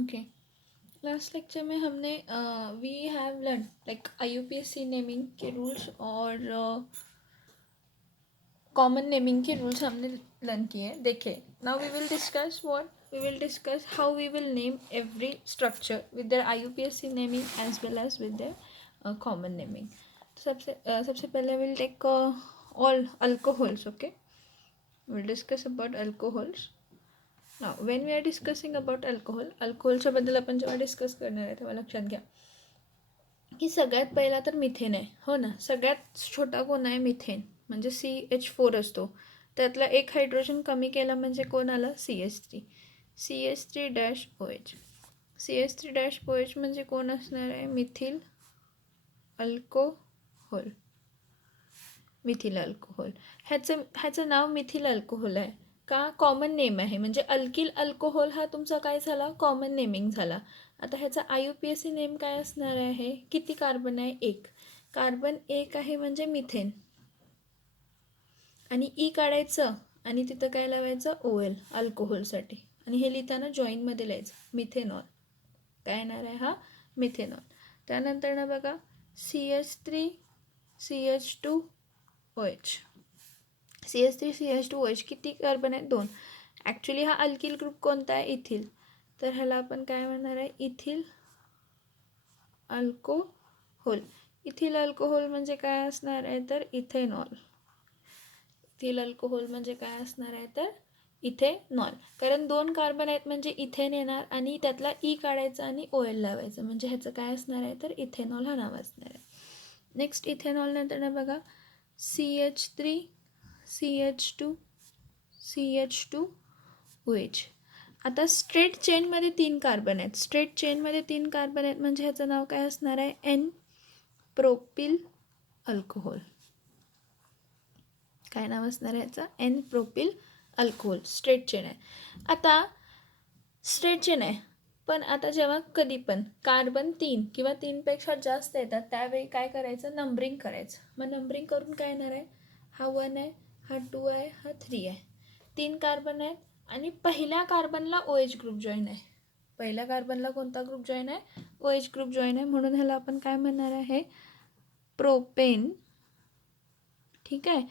Okay, last lecture में हमने we have learn like IUPAC naming के रूल्स और कॉमन नेमिंग के रूल्स हमने लर्न किए. देखे, now we will discuss what we will discuss how we will name every structure with their IUPAC naming as well as with their common naming. सबसे पहले will take all alcohols. Okay, will discuss about alcohols. Now when we are discussing about अल्कोहोलच्या बद्दल आपण जेव्हा discuss करणार आहे तेव्हा लक्षात घ्या की सगळ्यात पहिला तर मिथेन आहे. हो ना, सगळ्यात छोटा कोण आहे? मिथेन. म्हणजे CH4 असतो, त्यातला एक हायड्रोजन कमी केला म्हणजे कोण आला? CH3. CH3-OH. CH3-OH म्हणजे कोण असणार आहे? Methyl alcohol. Methyl alcohol. ह्याचं नाव मिथिल अल्कोहोल आहे का? कॉमन नेम आहे. म्हणजे अल्किल अल्कोहोल हा तुमचा काय झाला? कॉमन नेमिंग झाला. आता ह्याचा IUPAC नेम काय असणार आहे? किती कार्बन आहे? 1. कार्बन 1 आहे म्हणजे मिथेन. आणि ई काढायचं आणि तिथं काय लावायचं? OL अल्कोहोलसाठी. आणि हे लिहिताना जॉईनमध्ये लिहायचं मिथेनॉल. काय येणार आहे? हा मिथेनॉल. त्यानंतर ना बघा CH3 CH2OH. CH3 CH2OH किती कार्बन आहेत? 2. ॲक्च्युली हा अल्किल ग्रुप कोणता आहे? इथिल. तर ह्याला आपण काय म्हणणार आहे? Ethyl alcohol. इथिल अल्कोहोल म्हणजे काय असणार आहे? तर इथेनॉल. इथिल अल्कोहोल म्हणजे काय असणार आहे? तर इथेनॉल. कारण 2 कार्बन आहेत म्हणजे इथेन येणार आणि त्यातला ई काढायचा आणि OL लावायचं म्हणजे ह्याचं काय असणार आहे? तर इथेनॉल हा नाव असणार आहे. नेक्स्ट इथेनॉल नंतर ना बघा CH3 CH2 CH2OH. आता स्ट्रेट चेनमध्ये 3 कार्बन आहेत. स्ट्रेट चेनमध्ये 3 कार्बन आहेत म्हणजे ह्याचं नाव काय असणार आहे? N propyl alcohol. काय नाव असणार आहे ह्याचं? N propyl alcohol. Straight chain आहे. आता स्ट्रेट चेन आहे, पण आता जेव्हा कधी पण कार्बन 3 किंवा 3पेक्षा जास्त येतात त्यावेळी काय करायचं? नंबरिंग करायचं. मग नंबरिंग करून काय येणार आहे? हा 1 आहे, हा 2 आहे, हा 3 आहे. 3 कार्बन आहेत आणि पहिल्या कार्बनला OH ग्रुप जॉईन आहे. पहिल्या कार्बनला कोणता ग्रुप जॉईन आहे? OH ग्रुप जॉईन आहे. म्हणून ह्याला आपण काय म्हणणार आहे? प्रोपेन. ठीक आहे.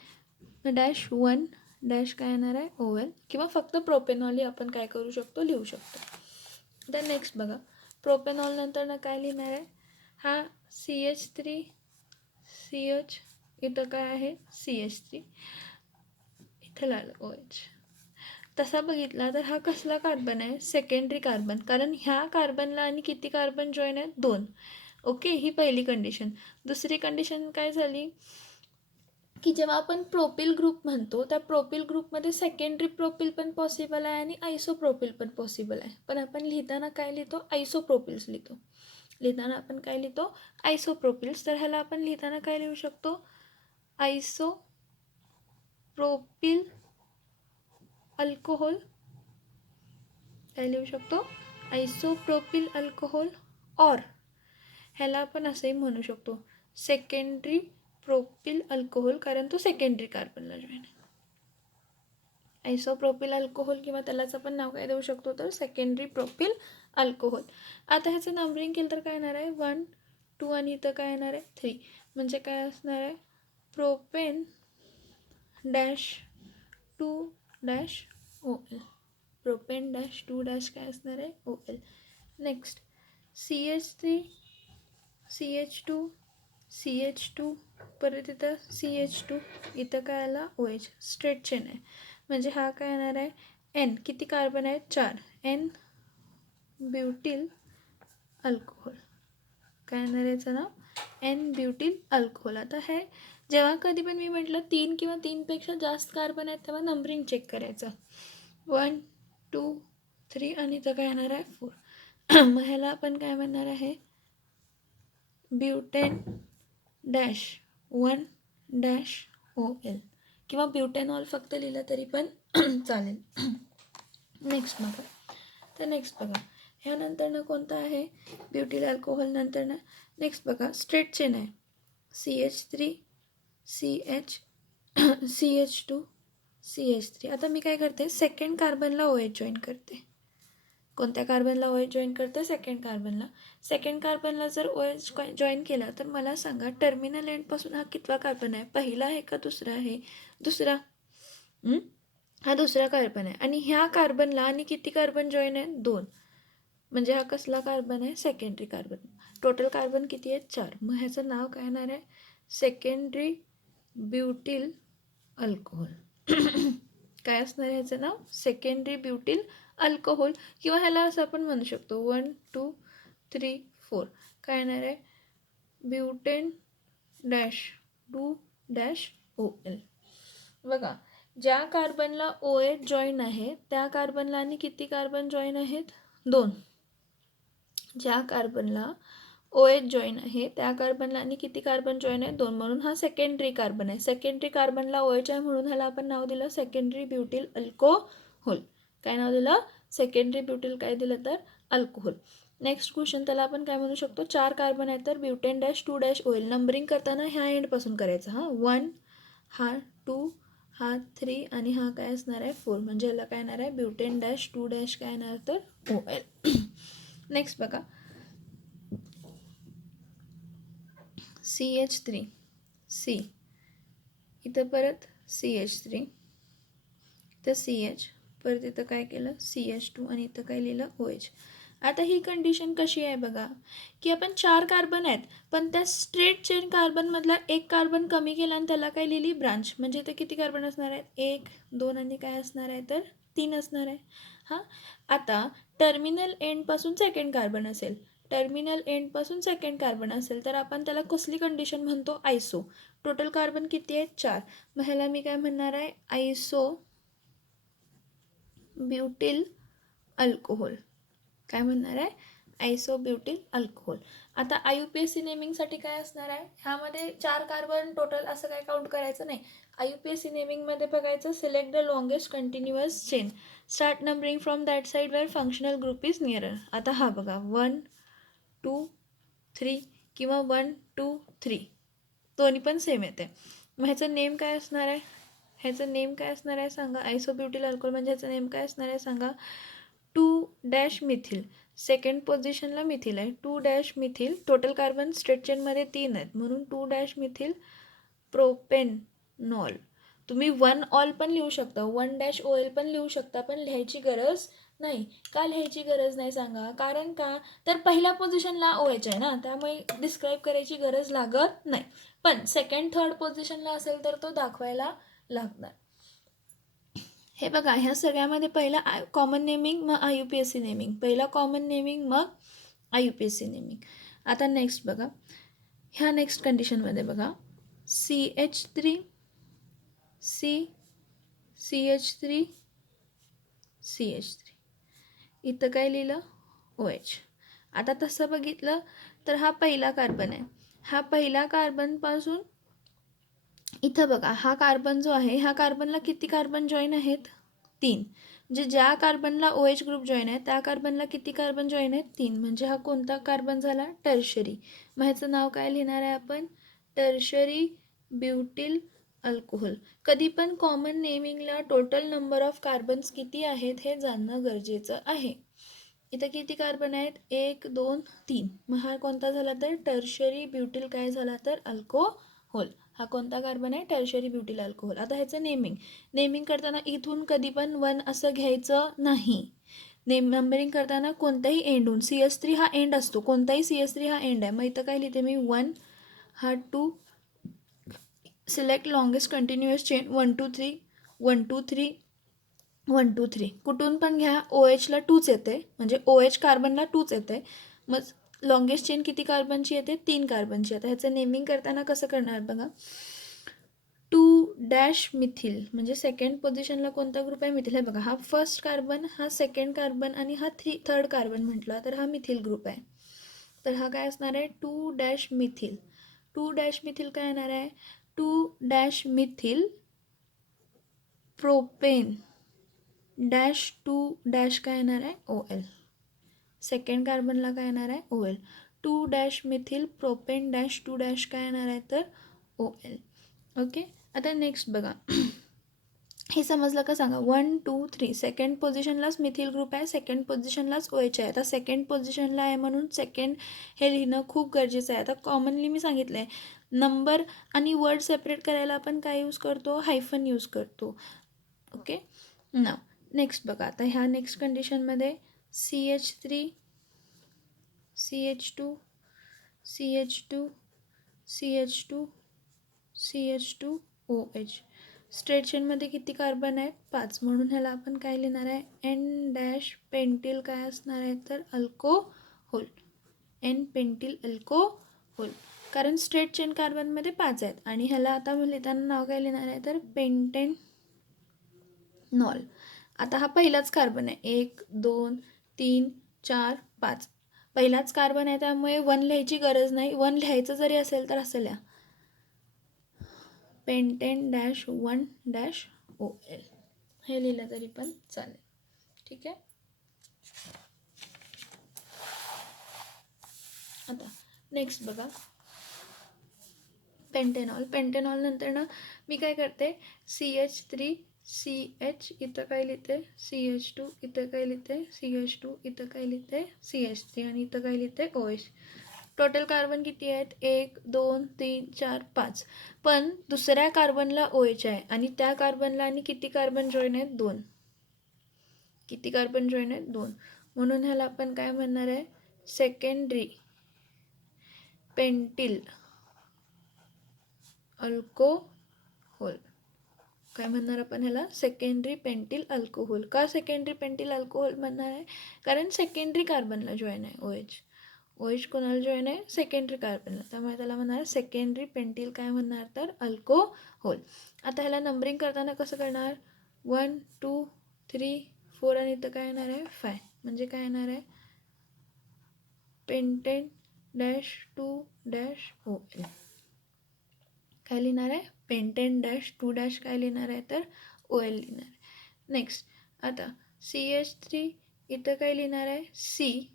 -1 डॅश काय येणार आहे? OL किंवा फक्त प्रोपेनॉलही आपण काय करू शकतो? लिहू शकतो. तर नेक्स्ट बघा, प्रोपेनॉल नंतर ना काय लिहिणार आहे? हा CH3 CH, इथं काय आहे? CH3, इथं लाल OH. तसा बघितला तर हा कसला कार्बन आहे? Secondary carbon. कारण ह्या कार्बनला आणि किती कार्बन जॉईन आहेत? 2. ओके, ही पहिली कंडिशन. दुसरी कंडिशन काय झाली की जेव्हा आपण प्रोपिल ग्रुप म्हणतो त्या प्रोपिल ग्रुपमध्ये सेकंडरी प्रोपिल पण पॉसिबल आहे आणि आयसोप्रोपिल पण पॉसिबल आहे. पण आपण लिहिताना काय लिहितो? आयसोप्रोपिल्स लिहितो. लिहिताना आपण काय लिहितो? आयसोप्रोपिल्स. तर ह्याला आपण लिहिताना काय लिहू शकतो? Isopropyl alcohol. काय लिहू शकतो? Isopropyl alcohol. और ह्याला आपण असंही म्हणू शकतो सेकंडरी प्रोपिल अल्कोहोल, कारण तो सेकंडरी कार्बनला जॉईन आहे. आयसोप्रोपिल अल्कोहोल किंवा त्यालाच आपण नाव काय देऊ शकतो? तर सेकंडरी प्रोपिल अल्कोहोल. आता ह्याचं नंबरिंग केलं तर काय येणार आहे? 1 2 आणि इथं काय येणार आहे? 3. म्हणजे काय असणार आहे? Propane dash 2 dash OL. Propane dash 2 dash काय असणार आहे? OL. Next CH3 CH2 CH2 परत इथं CH2, इथं काय आला? OH. स्ट्रेट चेन आहे म्हणजे हा काय येणार आहे? N. किती कार्बन आहेत? 4. N butyl alcohol. काय येणार आहे याचं नाव? N butyl alcohol. आता हे जेव्हा कधी पण मी म्हटलं 3 किंवा 3पेक्षा जास्त कार्बन आहेत तेव्हा नंबरिंग चेक करायचं. 1 2 3 आणि इथं काय येणार आहे? 4. मग ह्याला आपण काय म्हणणार आहे? ब्युटेन डॅश 1 डॅश OL किंवा ब्युटेनॉल फक्त लिहिलं तरी पण चालेल. नेक्स्ट बघा. तर नेक्स्ट बघा, ह्यानंतर ना कोणतं आहे? ब्युटिल अल्कोहोल. नंतर ना नेक्स्ट बघा, स्ट्रेट चेन आहे. CH3 CH CH2 CH3. आता मी काय करते? सेकंड कार्बनला OH जॉईन करते. कोणत्या कार्बनला ओ एच जॉईन करतं? सेकंड कार्बनला. सेकंड कार्बनला जर ओ एच जॉईन केला तर मला सांगा टर्मिनल एंडपासून हा कितवा कार्बन आहे? पहिला आहे का दुसरा आहे? दुसरा. हा दुसरा कार्बन आहे आणि ह्या कार्बनला आणि किती कार्बन जॉईन आहे? 2. म्हणजे हा कसला कार्बन आहे? Secondary carbon. टोटल कार्बन किती आहेत? 4. मग ह्याचं नाव काय येणार आहे? Secondary butyl alcohol. काय असणार आहे ह्याचं नाव? Secondary butyl alcohol. किंवा ह्याला असं आपण म्हणू शकतो 1 2 3 4. काय येणार आहे? Butane dash 2 dash OL. बघा, ज्या कार्बनला ओ एच जॉईन आहे त्या कार्बनला आणि किती कार्बन जॉईन आहेत? 2. ज्या कार्बनला ओ एच जॉईन आहे त्या कार्बनला आणि किती कार्बन जॉईन आहे? 2. म्हणून हा सेकंडरी कार्बन आहे. सेकंडरी कार्बनला ओ एच आहे म्हणून ह्याला आपण नाव दिलं सेकंडरी ब्युटिल अल्कोहोल. काय नाव दिलं? सेकंडरी ब्युटिल काय दिलं तर? अल्कोहोल. नेक्स्ट क्वेश्चन, त्याला आपण काय म्हणू शकतो? 4 कार्बन आहे तर butane dash 2 dash OL. Numbering करताना ह्या एंडपासून करायचं. हा 1, हा 2, हा 3 आणि हा काय असणार आहे? 4. म्हणजे ह्याला काय येणार आहे? ब्युटेन डॅश 2 डॅश काय येणार तर? OL. नेक्स्ट बघा, CH3 C, इथं परत CH3, इथं CH, परत इथं काय केलं? CH2 आणि इथं काय लिहिलं? OH. आता ही कंडिशन कशी आहे बघा, की आपण 4 कार्बन आहेत पण त्या स्ट्रेट चेन कार्बनमधला एक कार्बन कमी केला आणि त्याला काय लिहिली? ब्रांच. म्हणजे इथं किती कार्बन असणार आहेत? 1 2 आणि काय असणार आहे तर? 3 असणार आहे. हां, आता टर्मिनल एंडपासून सेकंड कार्बन असेल, टर्मिनल एंडपासून सेकंड कार्बन असेल तर आपण त्याला कसली कंडिशन म्हणतो? आयसो. टोटल कार्बन किती आहेत? 4. मग ह्याला मी काय म्हणणार आहे? आयसो ब्युटिल अल्कोहोल. काय म्हणणार आहे? आयसोब्युटिल अल्कोहोल. आता IUPAC नेमिंगसाठी काय असणार आहे? ह्यामध्ये 4 कार्बन टोटल असं काय काउंट करायचं नाही. IUPAC नेमिंगमध्ये बघायचं, select the longest continuous chain, start numbering from that side where functional group is nearer. आता हा बघा 1 2 3 किंवा 1 2 3 दोन्ही पण सेम येते. मग ह्याचं नेम काय असणार आहे? ह्याचं नेम काय असणार आहे सांगा? आयसोब्युटिल अल्कोहोल म्हणजे ह्याचं नेम काय असणार आहे सांगा? 2 डॅश मिथिल. सेकंड पोझिशनला मिथिल आहे. 2 dash methyl. Total carbon straight चेनमध्ये 3 आहेत म्हणून 2 डॅश मिथिल प्रोपेनॉल. तुम्ही 1 ऑल पण लिहू शकता, 1 डॅश OL पण लिहू शकता, पण लिहायची गरज नाही. का लिहायची गरज नाही सांगा? कारण का तर पहिल्या पोझिशनला OH आहे ना, त्यामुळे डिस्क्राईब करायची गरज लागत नाही. पण सेकंड थर्ड पोझिशनला असेल तर तो दाखवायला लागणार. हे बघा, ह्या सगळ्यामध्ये पहिला कॉमन नेमिंग मग IUPAC नेमिंग, पहिला कॉमन नेमिंग मग IUPAC नेमिंग. आता नेक्स्ट बघा, ह्या नेक्स्ट कंडिशनमध्ये बघा, CH3 C, CH3 CH3, इथं काय लिहिलं? OH. आता तसं बघितलं तर हा पहिला कार्बन आहे. हा पहिला कार्बनपासून इथं बघा, हा कार्बन जो आहे ह्या कार्बनला किती कार्बन जॉईन आहेत? 3. म्हणजे ज्या कार्बनला OH ग्रुप जॉईन आहे त्या कार्बनला किती कार्बन जॉईन आहेत? 3. म्हणजे हा कोणता कार्बन झाला? टर्शरी. मग ह्याचं नाव काय लिहिणार आहे आपण? Tertiary butyl alcohol. कधी पण कॉमन नेमिंगला टोटल नंबर ऑफ कार्बन्स किती आहेत हे जाणणं गरजेचं आहे. इथं किती कार्बन आहेत? 1 2 3. मग हा कोणता झाला तर? टर्शरी ब्युटिल काय झाला तर? अल्कोहोल. हा कोणता कार्बन आहे? Tertiary butyl alcohol. आता ह्याचं नेमिंग करताना इथून कधी पण 1 असं घ्यायचं नाही. नंबरिंग करताना कोणत्याही एंडहून, CH3 हा एंड असतो, कोणताही CH3 हा एंड आहे. मग इथं काय लिहिते मी? 1, हा 2, सिलेक्ट लॉंगेस्ट कंटिन्युअस चेन 1 2 3, 1 2 3, 1 2 3. कुठून पण घ्या, OHला 2च येते, म्हणजे OH कार्बनला 2च येते. मग लॉंगेस्ट चेन किती कार्बनची येते? 3 कार्बनची. आता ह्याचं नेमिंग करताना कसं करणार बघा, 2 डॅश मिथिल म्हणजे सेकंड पोझिशनला कोणता ग्रुप आहे? मिथिल. हे बघा, हा फर्स्ट कार्बन, हा सेकंड कार्बन आणि हा थर्ड कार्बन म्हटला तर हा मिथिल ग्रुप आहे. तर हा काय असणार आहे? 2 डॅश मिथिल. 2 डॅश मिथिल काय येणार आहे? 2 dash methyl propane dash 2 dash काय येणार आहे? OL. सेकंड कार्बनला काय येणार आहे? OL. 2 dash methyl propane dash 2 dash काय येणार आहे तर? OL. ओके. आता नेक्स्ट बघा, हे समजलं का सांगा. 1 2 3 सेकंड पोझिशनलाच मिथिल ग्रुप आहे, सेकंड पोझिशनलाच OH आहे. आता सेकंड पोझिशनला आहे म्हणून सेकंड हे लिहिणं खूप गरजेचं आहे. आता कॉमनली मी सांगितलं आहे, नंबर आणि वर्ड सेपरेट करायला आपण काय यूज करतो, हायफन यूज करतो. ओके. नाव नेक्स्ट बघा. आता ह्या नेक्स्ट कंडिशनमध्ये CH3 CH2 CH2 CH2 CH2 OH. Straight चेनमध्ये किती कार्बन आहेत, 5. म्हणून ह्याला आपण काय लिहिणार आहे, N डॅश पेंटिल काय असणार आहे तर अल्कोहोल. N पेंटिल अल्कोहोल, कारण स्ट्रेट चेन कार्बनमध्ये 5 आहेत. आणि ह्याला आता लिहिताना नाव काय लिहिणार आहे तर पेंटेनॉल. आता हा पहिलाच कार्बन आहे, 1 2 3 4 5. पहिलाच कार्बन आहे त्यामुळे 1 लिहायची गरज नाही. 1 लिहायचं जरी असेल तर असं लिहा, पेंटेन डॅश 1 डॅश OL. हे लिहिलं तरी पण चालेल. ठीक आहे. आता नेक्स्ट बघा, पेंटेनॉल. पेंटेनॉल नंतर ना मी काय करते, CH3 CH इथं काय लिहिते, CH2 इथं काय लिहिते, CH2 इथं काय लिहिते, CH3 आणि इथं काय लिहिते OH. टोटल कार्बन किती आहेत, 1 2 3 4 5. पण दुसऱ्या कार्बनला OH आहे आणि त्या कार्बनला आणि किती कार्बन जॉईन आहेत, 2. किती कार्बन जॉईन आहेत, 2. म्हणून ह्याला आपण काय म्हणणार आहे, सेकंडरी पेंटिल अल्कोहोल. काय म्हणणार आपण ह्याला, सेकंडरी पेंटिल अल्कोहोल. का सेकंडरी पेंटिल अल्कोहोल म्हणणार आहे, कारण सेकंडरी कार्बनला जॉईन आहे OH. OH कोणाला जॉईन आहे, सेकंडरी कार्बनला, त्यामुळे त्याला म्हणणार सेकंडरी पेंटिल काय म्हणणार तर अल्कोहोल. आता ह्याला नंबरिंग करताना कसं करणार, 1 2 3 4 आणि इथं काय येणार आहे 5. म्हणजे काय येणार आहे, पेंटेन डॅश 2 डॅश OL. काय लिहिणार आहे, पेंटेन डॅश 2 डॅश काय लिहिणार आहे तर OL लिहिणार आहे. नेक्स्ट आता CH3 इथं काय लिहिणार आहे, C.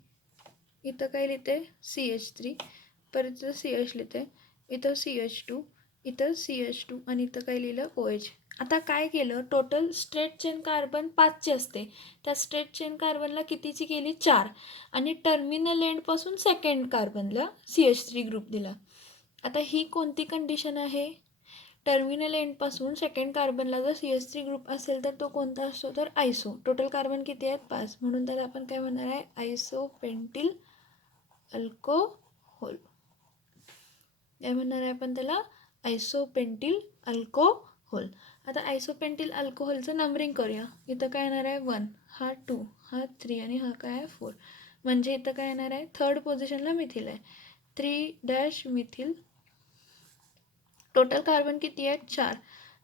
इथं काय लिहिते, CH3. परत इथं CH लिहिते, इथं CH2, इथं CH2 आणि इथं काय लिहिलं OH. आता काय केलं, टोटल स्ट्रेट चेन कार्बन 5ची असते, त्या स्ट्रेट चेन कार्बनला कितीची केली, 4. आणि टर्मिनल एंडपासून सेकंड कार्बनला CH3 ग्रुप दिला. आता ही कोणती कंडिशन आहे, टर्मिनल एंडपासून सेकंड कार्बनला जर CH3 ग्रुप असेल तर तो कोणता असतो तर आयसो. टोटल कार्बन किती आहेत, 5. म्हणून त्याला आपण काय म्हणणार आहे, आयसो पेंटिल अल्कोहोल. काय म्हणणार आहे आपण त्याला, आयसोपेंटिल अल्कोहोल. आता आयसोपेंटिल अल्कोहोलचं नंबरिंग करूया. इथं काय येणार आहे, 1, हा 2, हा 3 आणि हा काय आहे 4. म्हणजे इथं काय येणार आहे, थर्ड पोझिशनला मिथिल आहे, 3 डॅश मिथिल. टोटल कार्बन किती आहेत, 4.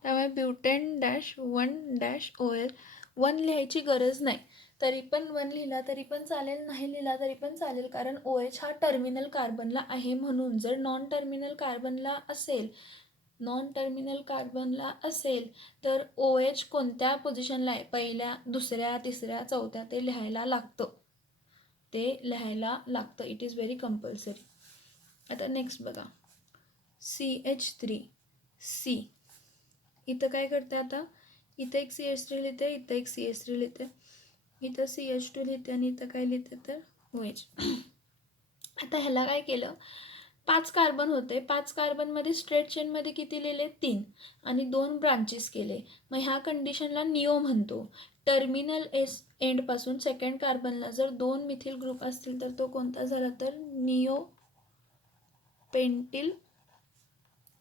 त्यामुळे ब्युटेन डॅश 1 डॅश OL. 1 लिहायची गरज नाही, तरी पण 1 लिहिला तरी पण चालेल, नाही लिहिला तरी पण चालेल, कारण OH हा टर्मिनल कार्बनला आहे. म्हणून जर नॉन टर्मिनल कार्बनला असेल तर OH कोणत्या पोझिशनला आहे, पहिल्या दुसऱ्या तिसऱ्या चौथ्या, ते लिहायला लागतं. It is very compulsory. आता नेक्स्ट बघा, CH3 C. इथं काय करते, आता इथं एक CH3 लिहिते, इथं एक CH3 लिहिते, इथं CH2 लिहिते आणि इथं काय लिहिते तर OH. आता ह्याला काय केलं, 5 कार्बन होते, 5 कार्बनमध्ये स्ट्रेट चेनमध्ये किती लिहिले, 3. आणि 2 ब्रांचेस केले. मग ह्या कंडिशनला निओ म्हणतो. टर्मिनल एंडपासून सेकंड कार्बनला जर 2 मिथिल ग्रुप असतील तर तो कोणता झाला तर निओ पेंटिल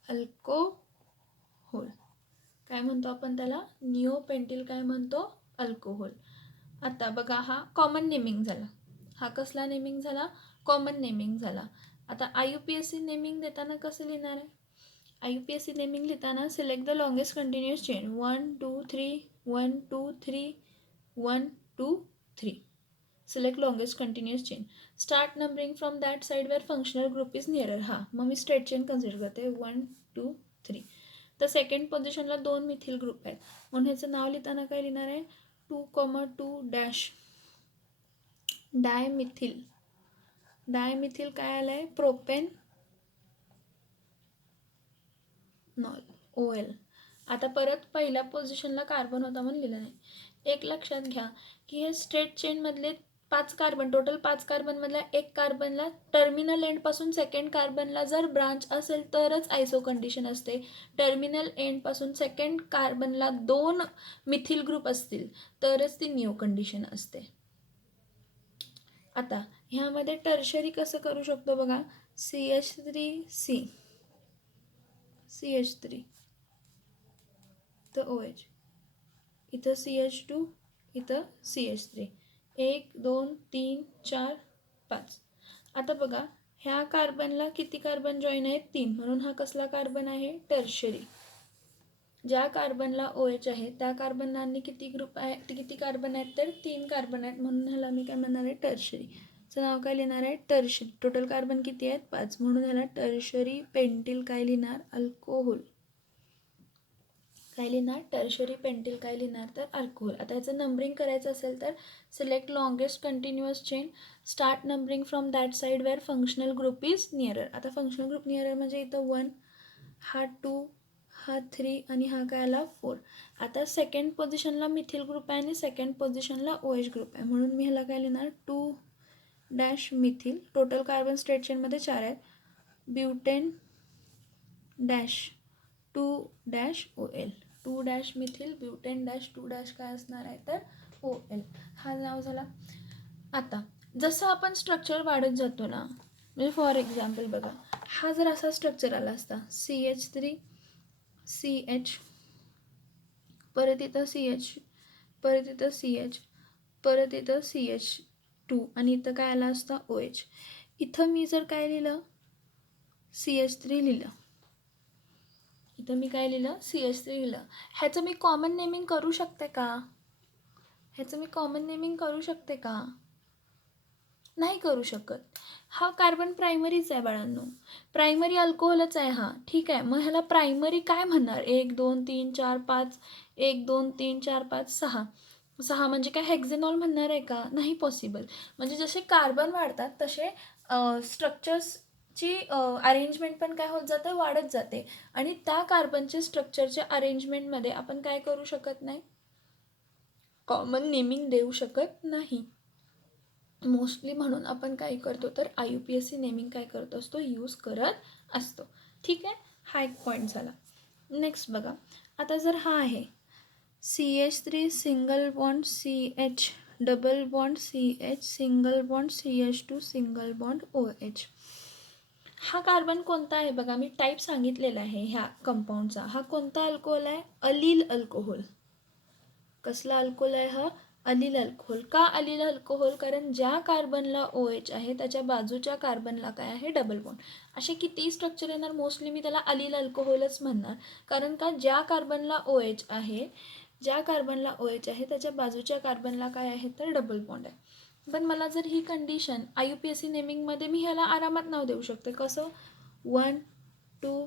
अल्कोहोल. काय म्हणतो आपण त्याला, निओ पेंटिल काय म्हणतो, अल्कोहोल. आता बघा, हा कॉमन नेमिंग झाला. हा कसला नेमिंग झाला, कॉमन नेमिंग झाला. आता IUPAC नेमिंग देताना कसं लिहिणार आहे, IUPAC नेमिंग लिहिताना select the longest continuous chain, 1 2 3 1 2 3 1 2 3. Select longest continuous chain. Start numbering from that side where functional group is nearer. हा मग मी स्ट्रेट चेन कन्सिडर करते, 1 2 3. तर सेकंड पोझिशनला 2 मिथिल ग्रुप आहेत, म्हणून ह्याचं नाव लिहिताना काय लिहिणार आहे, 2,2 डॅश डायमिथिल. डायमिथिल काय आलं आहे, प्रोपेनॉल OL. आता परत पहिल्या पोझिशनला कार्बन होता म्हणून लिहिलं नाही. एक लक्षात घ्या की हे स्ट्रेट चेनमधले 5 कार्बन, टोटल 5 कार्बनमधल्या एक कार्बनला टर्मिनल एंडपासून सेकंड कार्बनला जर ब्रांच असेल तरच आयसो कंडिशन असते. टर्मिनल एंडपासून सेकंड कार्बनला 2 मिथिल ग्रुप असतील तरच ती निओ कंडिशन असते. आता ह्यामध्ये टर्शरी कसं करू शकतो बघा. CH3C, CH3 तर OH, इथं CH2, इथं CH3, 1 2 3 4 5. आता बघा ह्या कार्बनला किती कार्बन जॉईन आहेत? 3, म्हणून हा कसला कार्बन आहे? टर्शरी. ज्या कार्बनला OH आहे त्या कार्बनला किती ग्रुप आहे, किती कार्बन आहेत? तर 3 कार्बन आहेत, म्हणून ह्याला मी काय म्हणणार आहे? टर्शरी. चं नाव काय लिहिणार आहे? टर्शरी. टोटल कार्बन किती आहेत? 5, म्हणून ह्याला टर्शरी पेंटिल काय लिहिणार? अल्कोहोल. काय लिहिणार? टर्शरी पेंटिल काय लिहिणार? तर अल्कोहोल. आता याचं नंबरिंग करायचं असेल तर select longest continuous chain, start numbering from that side where functional group is nearer. आता फंक्शनल ग्रुप नियरर म्हणजे इथं 1, हा 2, हा 3 आणि हा काय आला? 4. आता सेकंड पोझिशनला मिथिल ग्रुप आहे आणि सेकंड पोझिशनला OH ग्रुप आहे, म्हणून मी ह्याला काय लिहिणार? 2- मिथिल. टोटल कार्बन स्ट्रेट चेनमध्ये 4 आहेत. ब्युटेन -2- OL, 2- मिथिल ब्युटेन -2- काय असणार आहे? तर OL. हा नाव झाला. आता जसं आपण स्ट्रक्चर वाढत जातो ना, म्हणजे फॉर एक्झाम्पल बघा, हा जर असा स्ट्रक्चर आला असता CH3 CH, परत इथं CH, परत इथं CH, परत इथं CH2 आणि इथं काय आला असता? OH. इथं मी जर काय लिहिलं? CH3 लिहिलं. इथं मी काय लिहिलं? CH3 लिहिलं. ह्याचं मी कॉमन नेमिंग करू शकते का? ह्याचं मी कॉमन नेमिंग करू शकते का? नाही करू शकत. हा कार्बन प्रायमरीच आहे बाळांनो, प्रायमरी अल्कोहोलच आहे हा. ठीक आहे, मग ह्याला प्रायमरी काय म्हणणार? 1 2 3 4 5, 1 2 3 4 5 6. 6 म्हणजे काय हेक्झेनॉल म्हणणार आहे का? नाही पॉसिबल. म्हणजे जसे कार्बन वाढतात तसे स्ट्रक्चर्सची अरेंजमेंट पण काय होत जाते? वाढत जाते. आणि त्या कार्बनचे स्ट्रक्चरच्या अरेंजमेंटमध्ये आपण काय करू शकत नाही? कॉमन नेमिंग देऊ शकत नाही मोस्टली. म्हणून आपण काय करतो तर IUPAC नेमिंग काय करत असतो? यूज करत असतो. ठीक आहे, हा एक पॉईंट झाला. नेक्स्ट बघा, आता जर हा आहे CH3 single bond CH, double bond CH, single bond CH2, single bond OH. हा कार्बन कोणता आहे बघा, मी टाईप सांगितलेला आहे ह्या कंपाऊंडचा. हा कोणता अल्कोहोल आहे? अलील अल्कोहोल. कसला अल्कोहोल आहे हा? अलील अल्कोहोल. का अलील अल्कोहोल? कारण ज्या कार्बनला OH आहे त्याच्या बाजूच्या कार्बनला काय आहे? Double bond. असे कितीही स्ट्रक्चर येणार, मोस्टली मी त्याला अलील अल्कोहोलच म्हणणार. कारण का ज्या कार्बनला OH आहे, ज्या कार्बनला OH आहे त्याच्या बाजूच्या कार्बनला काय आहे? तर डबल बॉन्ड आहे. पण मला जर ही कंडिशन IUPAC नेमिंगमध्ये मी ह्याला आरामात नाव देऊ शकते. कसं? 1 2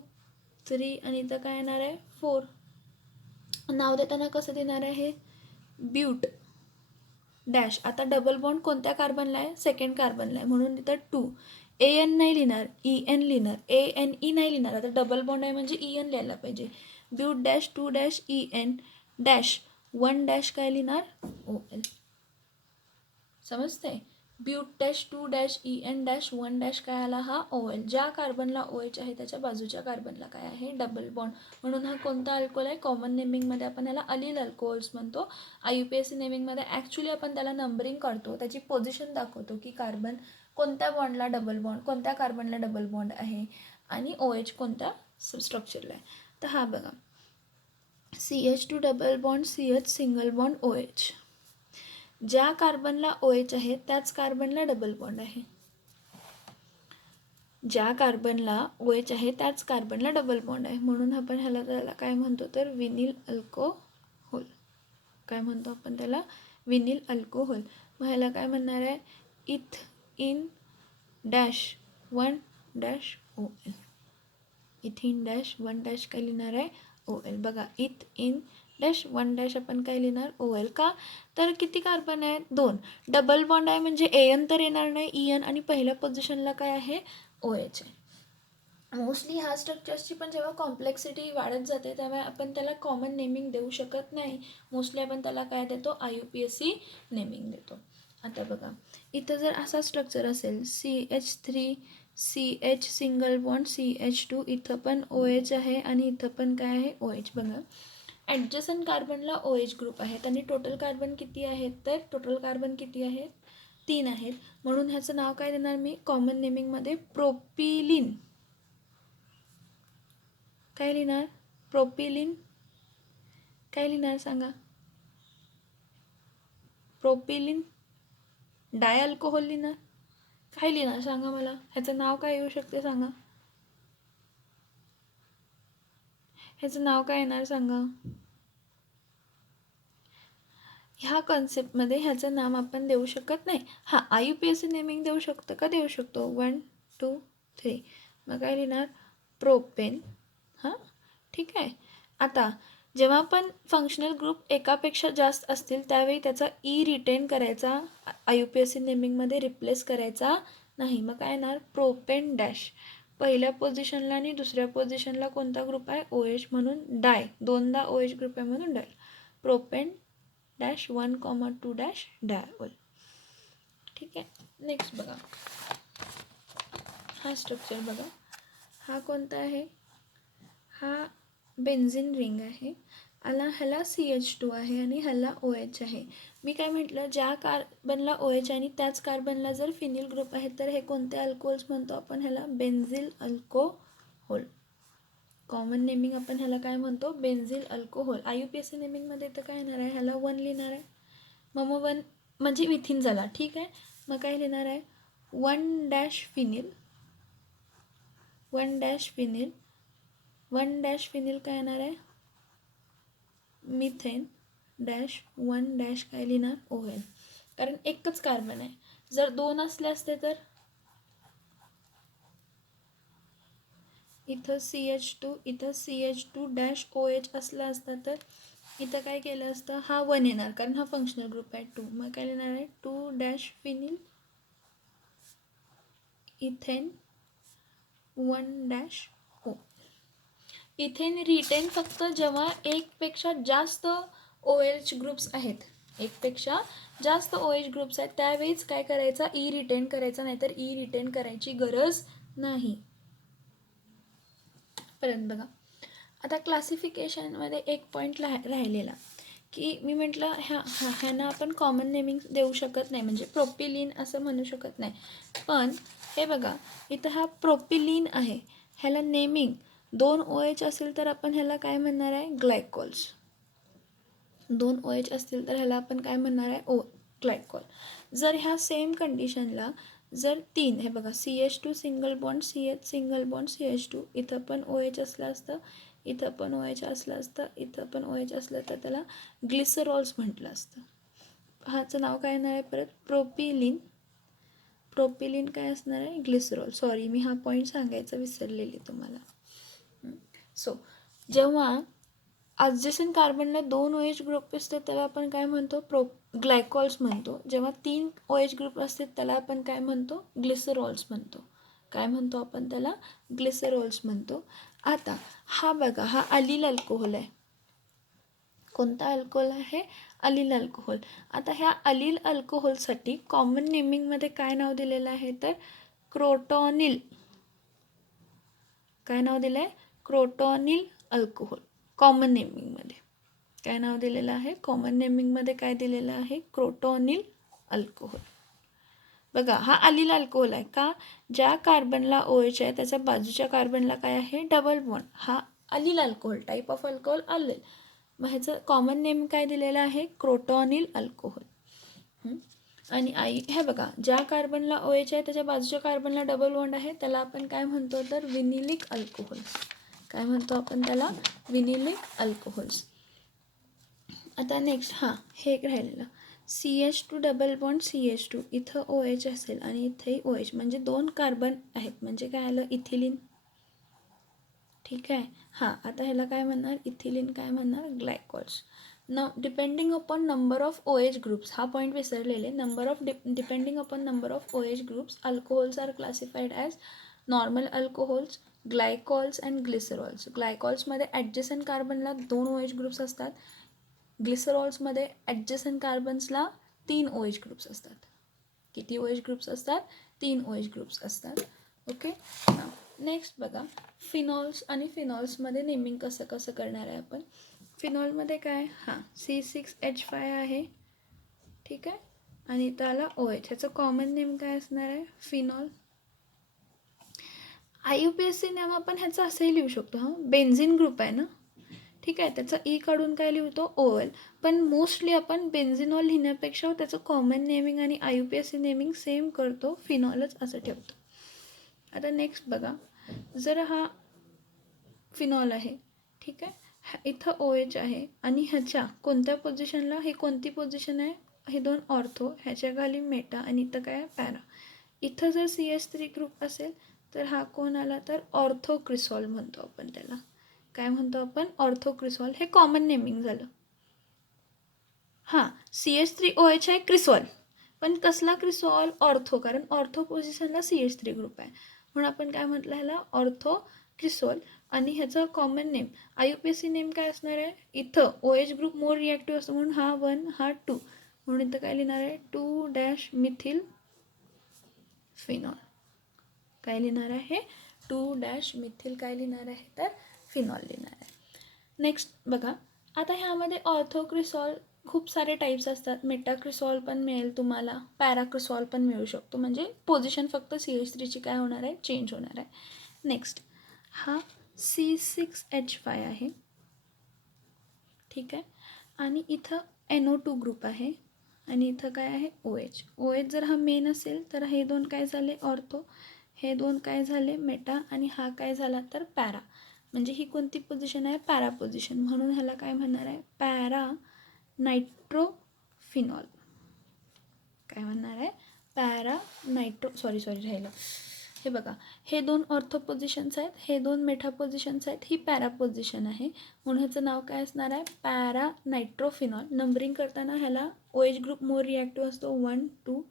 3 आणि इथं काय येणार आहे? 4. नाव देताना कसं देणार आहे? But dash. आता डबल बॉन्ड कोणत्या कार्बनला आहे? सेकंड कार्बनला आहे, म्हणून इथं 2. AN नाही लिहिणार, EN लिहिणार. ANE नाही लिहिणार. आता डबल बॉन्ड आहे म्हणजे EN लिहायला पाहिजे. ब्यूट डॅश 2- EN डॅश 1- काय लिहिणार? OL. समजते? ब्यूट डॅश 2- EN डॅश 1- काय आला? हा OL. ज्या कार्बनला OH आहे त्याच्या बाजूच्या कार्बनला काय आहे? Double bond. म्हणून हा कोणता अल्कोहोल आहे? कॉमन नेमिंगमध्ये आपण ह्याला अलील अल्कोहोल्स म्हणतो. IUPAC नेमिंगमध्ये ॲक्च्युली आपण त्याला नंबरिंग करतो, त्याची पोझिशन दाखवतो की कार्बन कोणत्या बॉन्डला डबल बॉन्ड, कोणत्या कार्बनला डबल बॉन्ड आहे आणि OH कोणत्या स्ट्रक्चरला आहे. तर हा बघा, CH2 double bond CH, single bond OH. ज्या कार्बनला OH आहे त्याच कार्बनला डबल बॉन्ड आहे. ज्या कार्बनला OH आहे त्याच कार्बनला डबल बॉन्ड आहे, म्हणून आपण त्याला काय म्हणतो तर विनिल अल्कोहोल. काय म्हणतो आपण त्याला? विनिल अल्कोहोल. मग ह्याला काय म्हणणार आहे? इथइन डॅश 1- OL. इथिन डॅश 1- काय लिहिणार आहे? OL. बघा, इथइन डॅश 1- आपण काय लिहिणार? OL. का? तर किती कार्बन आहेत? 2. डबल बॉन्ड आहे म्हणजे AN तर येणार नाही, EN, आणि पहिल्या पोझिशनला काय आहे? OH आहे. मोस्टली ह्या स्ट्रक्चर्सची पण जेव्हा कॉम्प्लेक्सिटी वाढत जाते तेव्हा आपण त्याला कॉमन नेमिंग देऊ शकत नाही. मोस्टली आपण त्याला काय देतो, IUPAC नेमिंग देतो. आता बघा, इथं जर असा स्ट्रक्चर असेल CH3 CH single bond CH2, इथं पण OH आहे आणि इथं पण काय आहे, OH. बघा, ॲडजसंट कार्बनला OH ग्रुप आहेत आणि टोटल कार्बन किती आहेत, तर टोटल कार्बन किती आहेत, 3 आहेत. म्हणून ह्याचं नाव काय देणार मी कॉमन नेमिंगमध्ये, प्रोपिलिन. काय लिहिणार, प्रोपिलिन. काय लिहिणार सांगा, प्रोपिलिन. डाय अल्कोहोल लिहिणार, काय लिहिणार सांगा मला, ह्याचं नाव काय येऊ शकते सांगा, ह्याचं नाव काय येणार सांगा. ह्या कॉन्सेप्टमध्ये ह्याचं नाम आपण देऊ शकत नाही. हां, IUPAC नेमिंग देऊ शकतो का, देऊ शकतो. 1 2 3. मग काय लिहिणार, प्रोपेन. हां, ठीक आहे. आता जेव्हा पण फंक्शनल ग्रुप एकापेक्षा जास्त असतील त्यावेळी त्याचा रिटेन करायचा, IUPAC नेमिंगमध्ये रिप्लेस करायचा नाही. मग काय येणार, प्रोपेन डॅश. पहिल्या पोझिशनला आणि दुसऱ्या पोझिशनला कोणता ग्रुप आहे, OH, म्हणून डाय. दोनदा OH ग्रुप आहे म्हणून di. Propane dash 1,2 dash diol. ठीक आहे. नेक्स्ट बघा, हा स्ट्रक्चर बघा, हा कोणता आहे, हा बेन्झिन रिंग आहे. ह्याला CH2 आहे आणि ह्याला OH आहे. मी काय म्हटलं, ज्या कार्बनला OH आणि त्याच कार्बनला जर फिनिल ग्रुप आहे तर हे कोणते अल्कोहोल्स म्हणतो आपण, ह्याला बेन्झिल अल्कोहोल. कॉमन नेमिंग आपण ह्याला काय म्हणतो, बेन्झिल अल्कोहोल. IUPAC नेमिंगमध्ये तर काय येणार आहे, ह्याला 1 लिहिणार आहे. मग 1 म्हणजे मिथिन झाला, ठीक आहे. मग काय लिहिणार आहे, 1 dash phenyl. 1 dash phenyl. 1 dash phenyl काय येणार आहे, मिथेन डॅश 1 डॅश काय लिहिणार, ON. कारण एकच कार्बन आहे. जर 2 असले असते तर इथं CH2 इथं CH2 डॅश OH असला असता तर इथं काय केलं असतं, हा 1 येणार कारण हा फंक्शनल ग्रुप आहे 2. मग काय लिहिणार आहे, 2 dash phenyl ethane 1 dash O. Ethane retain फक्त जेव्हा एकपेक्षा जास्त OH ग्रुप्स आहेत, एकपेक्षा जास्त OH ग्रुप्स आहेत त्यावेळीच काय करायचा, रिटेन करायचा, नाहीतर रिटेन करायची गरज नाही. परत बघा, आता क्लासिफिकेशनमध्ये एक पॉईंट राहिलेला की मी म्हटलं ह्यांना आपण कॉमन नेमिंग देऊ शकत नाही, म्हणजे प्रोपिलिन असं म्हणू शकत नाही. पण हे बघा, इथं हा प्रोपिलिन आहे, ह्याला नेमिंग 2 OH असेल तर आपण ह्याला काय म्हणणार आहे, ग्लायकॉल्स. 2 OH असतील तर ह्याला आपण काय म्हणणार आहे, ग्लायकॉल. जर ह्या सेम कंडिशनला जर 3, हे बघा, CH2 single bond CH single bond CH2, इथं पण OH असलं असतं, इथं पण OH असलं असतं, इथं पण OH असलं तर त्याला ग्लिसरॉल्स म्हटलं असतं. ह्याचं नाव काय येणार आहे परत, प्रोपिलिन. प्रोपिलिन काय असणार आहे, ग्लिसरॉल. सॉरी, मी हा पॉईंट सांगायचं विसरलेली तुम्हाला. सो जेव्हा ॲडजसंट कार्बनला 2 OH ग्रुप असतात त्याला आपण काय म्हणतो, ग्लायकॉल्स म्हणतो. जेव्हा 3 OH ग्रुप असतात त्याला आपण काय म्हणतो, ग्लिसरॉल्स म्हणतो. काय म्हणतो आपण त्याला, ग्लिसरॉल्स म्हणतो. आता हा बघा, हा अलील अल्कोहोल आहे. कोणता अल्कोहोल आहे, अलील अल्कोहोल. आता ह्या अलील अल्कोहोलसाठी कॉमन नेमिंगमध्ये काय नाव दिलेलं आहे तर क्रोटॉनिल. काय नाव दिलं आहे, क्रोटॉनिल अल्कोहोल. कॉमन नेमिंगमध्ये काय नाव दिलेलं आहे, कॉमन नेमिंगमध्ये काय दिलेलं आहे, क्रोटॉनिल अल्कोहोल. बघा, हा अलील अल्कोहोल आहे का, ज्या कार्बनला OH आहे त्याच्या बाजूच्या कार्बनला काय आहे, डबल बॉन्ड. हा अलील अल्कोहोल, टाईप ऑफ अल्कोहोल अलील. मग ह्याचं कॉमन नेम काय दिलेलं आहे, क्रोटॉनिल अल्कोहोल. आणि हे बघा, ज्या कार्बनला OH आहे त्याच्या बाजूच्या कार्बनला डबल बॉन्ड आहे त्याला आपण काय म्हणतो तर विनिलिक अल्कोहोल्स. काय म्हणतो आपण त्याला, विनिलिक अल्कोहोल्स. आता नेक्स्ट, हे एक राहिलेलं, CH2 डबल बॉन्ड CH2, इथं OH असेल आणि इथेही OH, म्हणजे 2 कार्बन आहेत, म्हणजे काय आलं, इथिलिन. ठीक आहे. आता ह्याला काय म्हणणार, इथिलिन काय म्हणणार, glycols. Depending upon number of OH groups, हा पॉईंट विसरलेले, depending upon number of OH groups, alcohols are classified as normal alcohols, glycols and glycerols. ग्लायकॉल्समध्ये ॲडजसंट कार्बनला 2 OH ग्रुप्स असतात. ग्लिसरॉल्समध्ये ॲडजसंट कार्बन्सला 3 OH ग्रुप्स असतात. किती OH ग्रुप्स असतात? 3 OH ग्रुप्स असतात. ओके. नेक्स्ट बघा, फिनॉल्स आणि फिनॉल्समध्ये नेमिंग कसं कसं करणार आहे आपण. फिनॉलमध्ये काय, C6H5 आहे, ठीक आहे, आणि त्याला OH. ह्याचं कॉमन नेम काय असणार आहे? फिनॉल. IUPAC नेम आपण ह्याचं असंही लिहू शकतो, बेन्झिन ग्रुप आहे ना, ठीक आहे, त्याचा ई काढून काय लिहितो? OL. पण मोस्टली आपण बेन्झिनॉल लिहिण्यापेक्षा त्याचं कॉमन नेमिंग आणि IUPAC नेमिंग सेम करतो, फिनॉलच असं ठेवतो. आता नेक्स्ट बघा, जर हा फिनॉल आहे, ठीक आहे, इथं OH आहे आणि ह्याच्या कोणत्या पोझिशनला, ही कोणती पोझिशन आहे? हे 2 ऑर्थो, ह्याच्या खाली मेटा आणि इथं काय आहे? पॅरा. इथं जर CH3 ग्रुप असेल तर हा कोण आला? तर ऑर्थोक्रिसॉल म्हणतो आपण त्याला. काय म्हणतो आपण? ऑर्थोक्रिसॉल. हे कॉमन नेमिंग झालं. CH3OH आहे क्रिसॉल, पण कसला क्रिसॉल? ऑर्थो, कारण ऑर्थो पोझिशनला CH3 ग्रुप आहे, म्हणून आपण काय म्हटलं ह्याला? ऑर्थोक्रिसॉल. आणि ह्याचा कॉमन नेम, IUPAC नेम काय असणार आहे? इथं OH ग्रुप मोर रिॲक्टिव्ह असतो म्हणून हा 1 हा 2, म्हणून इथं काय लिहिणार आहे? 2-मिथिल फिनॉल. काय लिहिणार आहे? 2-मिथिल काय लिहिणार आहे? तर फिनॉल लिहिणार आहे. नेक्स्ट बघा, आता ह्यामध्ये ऑर्थोक्रिसॉल खूप सारे टाईप्स असतात. मेटाक्रिसॉल पण मिळेल तुम्हाला, पॅराक्रिसॉल पण मिळू शकतो, म्हणजे पोझिशन फक्त CH3ची काय होणार आहे? चेंज होणार आहे. नेक्स्ट, हा C6H5 आहे, ठीक आहे, आणि इथं NO2 ग्रुप आहे आणि इथं काय आहे? OH जर हा मेन असेल तर हे 2 काय झाले? ऑर्थो, हे 2 काय झाले? मेटा, आणि हा काय झाला? तर पॅरा. म्हणजे ही कोणती पोझिशन आहे? पॅरा पोझिशन, म्हणून ह्याला काय म्हणणार आहे? पॅरा नायट्रोफिनॉल. काय म्हणणार आहे? पॅरा नायट्रो राहिलं. हे बघा, हे 2 ऑर्थो पोझिशन्स आहेत, हे 2 मेटा पोझिशन्स आहेत, ही पॅरा पोझिशन आहे, म्हणून ह्याचं नाव काय असणार आहे? पॅरा नायट्रोफिनॉल. नंबरिंग करताना ह्याला OH ग्रुप मोर रिॲक्टिव्ह असतो, 1 2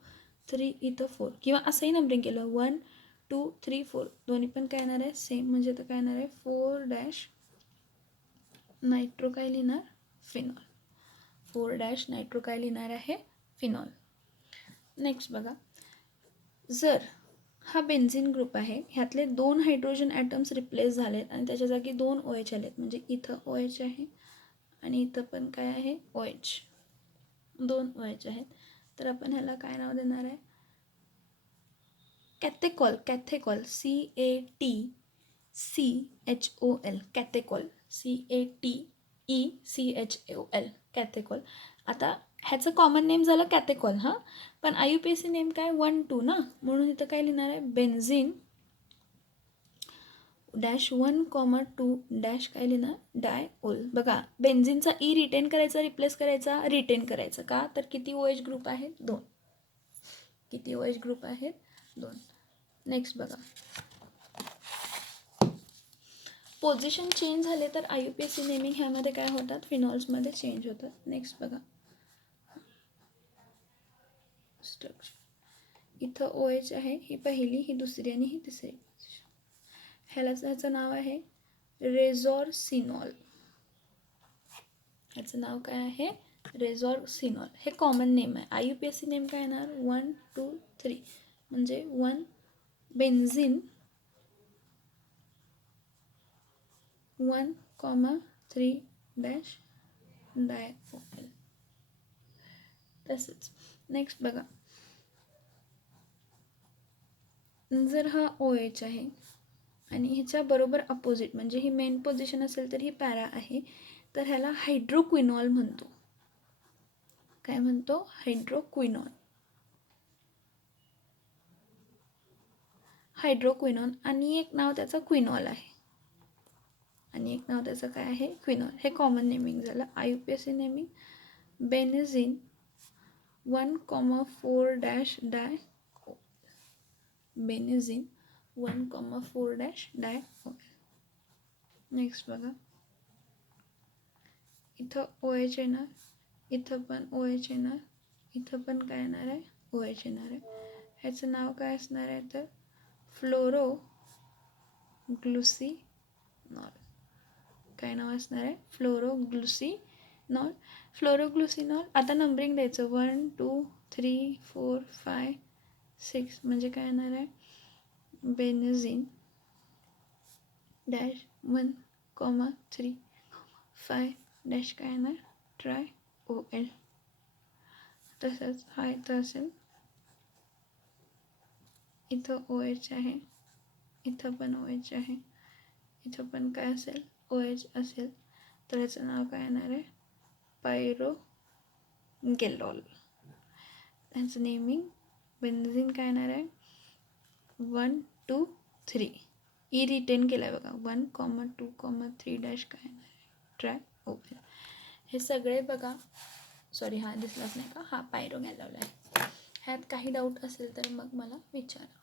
3, इथं 4, किंवा असंही नंबरिंग केलं 1 2 3 4, दोन्ही पण काय येणार आहे? सेम, म्हणजे इथं काय येणार आहे? 4- नायट्रो काय लिहिणार? फिनॉल. 4- नायट्रो काय लिहिणार आहे? फिनॉल. नेक्स्ट बघा, जर हा बेन्झिन ग्रुप आहे, ह्यातले 2 हायड्रोजन ॲटम्स रिप्लेस झालेत आणि त्याच्या जागी 2 OH आलेत, म्हणजे इथं OH आहे आणि इथं पण काय आहे? OH. 2 OH आहेत, तर आपण ह्याला काय नाव देणार आहे? कॅथेकॉल. CATCHOL, कॅथेकॉल. CATECHOL, कॅथेकॉल. आता ह्याचं कॉमन नेम झालं कॅथेकॉल, पण IUPAC नेम काय? 1 2 ना, म्हणून इथं काय लिहिणार आहे? बेन्झिन -1, 2- काय लिहिणार? डायओल. बघा, बेन्झिनचा ई रिटेन करायचा, रिप्लेस करायचा, रिटेन करायचं का? तर किती OH ग्रुप आहेत? 2. किती OH ग्रुप आहेत? 2. नेक्स्ट बघा, पोझिशन चेंज झाले तर IUPAC नेमिंग ह्यामध्ये काय होतात? फिनॉल्समध्ये चेंज होतात. नेक्स्ट बघा, स्ट्रक्चर. इथं OH आहे, ही पहिली, ही दुसरी आणि ही तिसरी. ह्याचं नाव आहे रेझॉर्सिनॉल. ह्याचं नाव काय आहे? रेझॉर्सिनॉल. हे कॉमन नेम आहे. IUPAC नेम काय येणार? 1 2 3, म्हणजे 1 बेन्झिन 1, 3- डायओल. तसंच नेक्स्ट बघा, जर हा OH आहे आणि ह्याच्या बरोबर अपोजिट, म्हणजे ही मेन पोझिशन असेल तर ही पॅरा आहे, तर ह्याला हायड्रोक्विनॉल म्हणतो. काय म्हणतो? हायड्रोक्विनॉल. आणि एक नाव त्याचं क्विनॉल आहे, आणि एक नाव त्याचं काय आहे? क्विनॉल. हे कॉमन नेमिंग झालं. IUPAC नेमिंग बेन्झिन 1, 4- डाय बेन्झिन 1, 4- डायओल. नेक्स्ट बघा, इथं OH येणार, इथं पण OH येणार, इथं पण काय येणार आहे? OH येणार आहे. ह्याचं नाव काय असणार आहे? तर फ्लोरो ग्लुसिनॉल. काय नाव असणार आहे? फ्लोरोग्लुसिनॉल. फ्लोरोग्लुसिनॉल. आता नंबरिंग द्यायचं 1 2 3 4 5 6 म्हणजे काय येणार आहे? बेन्झीन डॅश 1 3 5 डॅश काय येणार? Try OL. तसंच हा इथं असेल, इथं OH आहे, इथं पण OH आहे, इथं पण काय असेल? OH असेल. तर याचं नाव काय येणार आहे? पायरोगेलॉल. त्याचं नेमिंग बेन्झीन काय येणार आहे? 1 2 3. ई रिटेन केलं आहे बघा. 1 2 3 डॅश काय येणार आहे? Try OL. हे सगळे बघा. सॉरी, हा दिसलाच नाही का? हा पायरोगेलॉल आहे. ह्यात काही डाऊट असेल तर मग मला विचारा.